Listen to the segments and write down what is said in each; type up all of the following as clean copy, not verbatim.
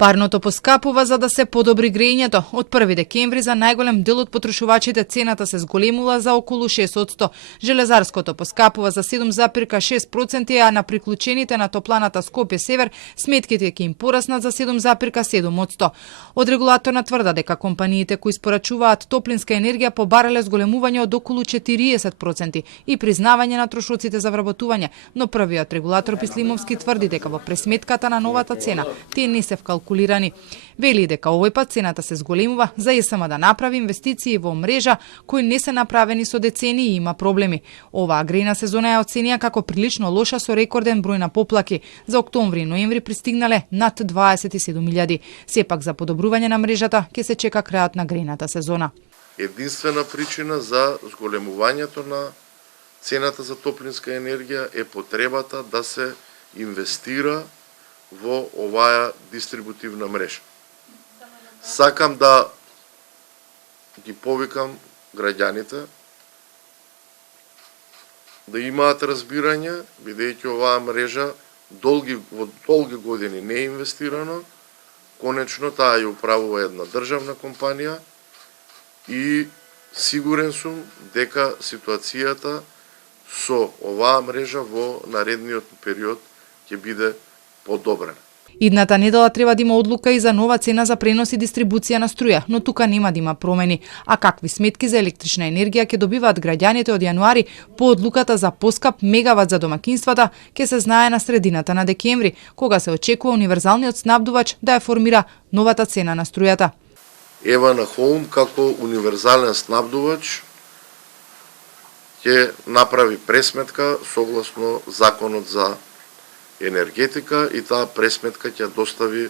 Парното поскапува за да се подобри грејењето. Од 1 декември за најголем дел од потрошувачите цената се зголемува за околу 6%. Железарското поскапува за 7,6%, а на приклучените на топланата Скопје Север сметките ќе им пораснат за 7,7%. Од регулаторна тврда дека компаниите кои испорачуваат топлинска енергија побарале зголемување од околу 40% и признавање на трошоците за вработување, но првиот регулатор Пислимовски тврди дека во пресметката на новата цена тие не се вкалкулирани. Вели дека овој пат цената се зголемува за ЕСМ да направи инвестиции во мрежа кои не се направени со децении и има проблеми. Оваа грејна сезона е оценија како прилично лоша со рекорден број на поплаки. За октомври и ноември пристигнале над 27.000. Сепак за подобрување на мрежата ќе се чека крајот на грејната сезона. Единствена причина за зголемувањето на цената за топлинска енергија е потребата да се инвестира во оваа дистрибутивна мрежа. Сакам да ги повикам граѓаните да имаат разбирање, бидејќи оваа мрежа во долги години не е инвестирано, конечно таа ја управува една државна компанија и сигурен сум дека ситуацијата со оваа мрежа во наредниот период ќе биде подобрена. Идната недела треба да има одлука и за нова цена за пренос и дистрибуција на струја, но тука нема да има промени. А какви сметки за електрична енергија ќе добиваат граѓаните од јануари по одлуката за поскап мегават за домакинствата ќе се знае на средината на декември, кога се очекува универзалниот снабдувач да ја формира новата цена на струјата. Евана Хоум како универзален снабдувач ќе направи пресметка согласно законот за енергетика и таа пресметка ќе достави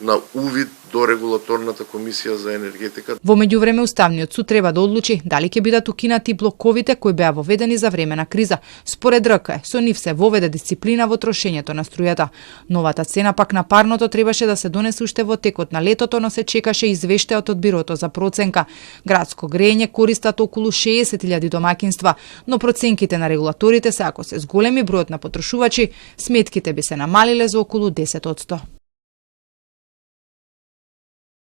на увид до регулаторната комисија за енергетика. Во меѓувреме Уставниот суд треба да одлучи дали ќе бидат укинати блоковите кои беа воведени за време на криза. Според РК, со нив се воведе дисциплина во трошењето на струјата. Новата цена пак на парното требаше да се донесе уште во текот на летото, но се чекаше извештајот од бирото за проценка. Градско грејење користат околу 60.000 домакинства, но проценките на регулаторите се ако се зголеми бројот на потрошувачи, сметките би се намалиле за околу 10%.